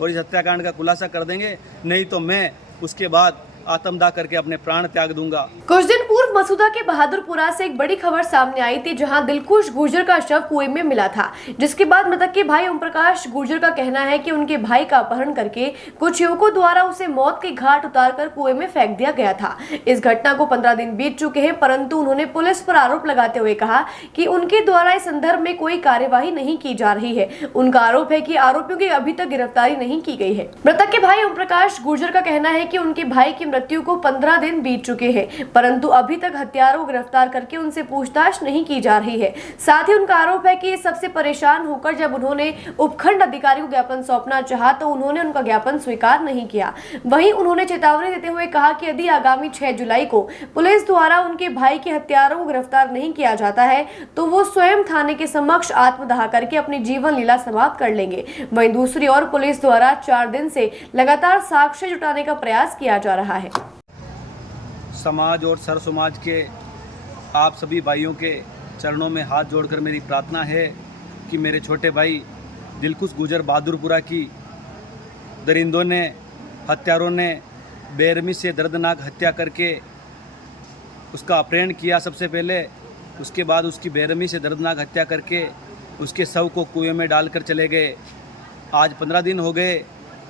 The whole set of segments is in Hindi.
और इस हत्याकांड का खुलासा कर देंगे, नहीं तो मैं उसके बाद आत्मदाह करके अपने प्राण त्याग दूंगा। कुछ दिन पूर्व मसूदा के बहादुरपुरा से एक बड़ी खबर सामने आई थी, जहां दिलखुश गुर्जर का शव कुएं में मिला था, जिसके बाद मृतक के भाई ओम प्रकाश गुर्जर का कहना है कि उनके भाई का अपहरण करके कुछ युवकों द्वारा उसे मौत के घाट उतारकर कुएं में फेंक दिया गया था। इस घटना को 15 दिन बीत चुके हैं, परंतु उन्होंने पुलिस पर आरोप लगाते हुए कहा कि उनके द्वारा इस संदर्भ में कोई कार्यवाही नहीं की जा रही है। उनका आरोप है कि आरोपियों की अभी तक गिरफ्तारी नहीं की गई है। मृतक के भाई ओम प्रकाश गुर्जर का कहना है कि उनके भाई की मृत्यु को 15 दिन बीत चुके हैं, परंतु अभी तक हत्यारों को गिरफ्तार करके उनसे पूछताछ नहीं की जा रही है। साथ ही उनका आरोप है कि सबसे परेशान होकर जब उन्होंने उपखंड अधिकारी को ज्ञापन सौंपना चाहा तो उन्होंने उनका ज्ञापन स्वीकार नहीं किया। वहीं उन्होंने चेतावनी देते हुए कहा कि यदि आगामी 6 जुलाई को पुलिस द्वारा उनके भाई के हत्यारों को गिरफ्तार नहीं किया जाता है तो वो स्वयं थाने के समक्ष आत्मदाह करके अपनी जीवन लीला समाप्त कर लेंगे। वहीं दूसरी ओर पुलिस द्वारा 4 दिन से लगातार साक्ष्य जुटाने का प्रयास किया जा रहा है। समाज और सर समाज के आप सभी भाइयों के चरणों में हाथ जोड़कर मेरी प्रार्थना है कि मेरे छोटे भाई दिलखुश गुर्जर बहादुरपुरा की दरिंदों ने, हत्यारों ने बेरहमी से दर्दनाक हत्या करके उसका अपहरण किया सबसे पहले, उसके बाद उसकी बेरहमी से दर्दनाक हत्या करके उसके शव को कुएं में डालकर चले गए। आज 15 दिन हो गए,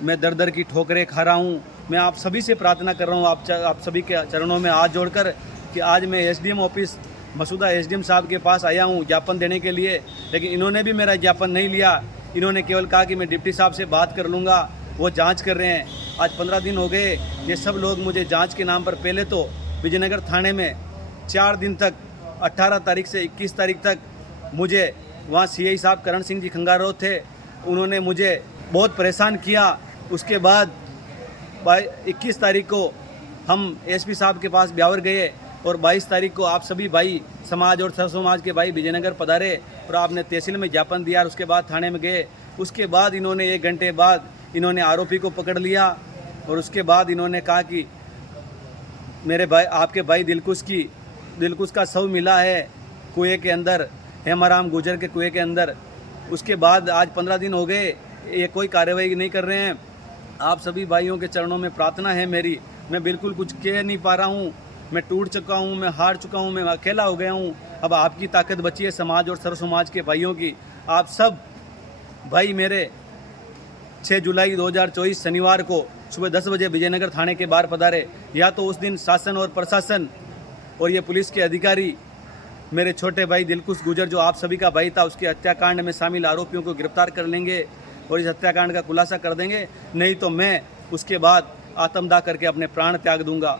मैं दर दर की ठोकरें खा रहा हूँ। मैं आप सभी से प्रार्थना कर रहा हूँ, आप सभी के चरणों में हाथ जोड़कर, कि आज मैं एसडीएम ऑफिस मसूदा एसडीएम साहब के पास आया हूँ ज्ञापन देने के लिए, लेकिन इन्होंने भी मेरा ज्ञापन नहीं लिया। इन्होंने केवल कहा कि मैं डिप्टी साहब से बात कर लूँगा, वो जांच कर रहे हैं। आज 15 दिन हो गए, ये सब लोग मुझे जांच के नाम पर पहले तो विजयनगर थाने में 4 दिन तक 18 तारीख से 21 तारीख तक मुझे वहाँ सीआई साहब करण सिंह जी खंगारो थे, उन्होंने मुझे बहुत परेशान किया। उसके बाद 21 तारीख को हम एसपी साहब के पास ब्यावर गए और 22 तारीख को आप सभी भाई समाज और सर समाज के भाई विजयनगर पधारे और आपने तहसील में ज्ञापन दिया और उसके बाद थाने में गए। उसके बाद इन्होंने 1 घंटे बाद इन्होंने आरोपी को पकड़ लिया और उसके बाद इन्होंने कहा कि मेरे भाई, आपके भाई दिलखुश का शव मिला है कुएं के अंदर, हेमाराम गुर्जर के कुएं के अंदर। उसके बाद आज 15 दिन हो गए, ये कोई कार्रवाई नहीं कर रहे हैं। आप सभी भाइयों के चरणों में प्रार्थना है मेरी, मैं बिल्कुल कुछ कह नहीं पा रहा हूँ, मैं टूट चुका हूँ, मैं हार चुका हूँ, मैं अकेला हो गया हूँ। अब आपकी ताकत बची है समाज और सर समाज के भाइयों की। आप सब भाई मेरे 6 जुलाई 2024 शनिवार को सुबह 10 बजे विजयनगर थाने के बाहर पधारे। या तो उस दिन शासन और प्रशासन और ये पुलिस के अधिकारी मेरे छोटे भाई दिलखुश गुर्जर, जो आप सभी का भाई था, उसके हत्याकांड में शामिल आरोपियों को गिरफ्तार कर लेंगे और इस हत्याकांड का खुलासा कर देंगे, नहीं तो मैं उसके बाद आत्मदाह करके अपने प्राण त्याग दूंगा।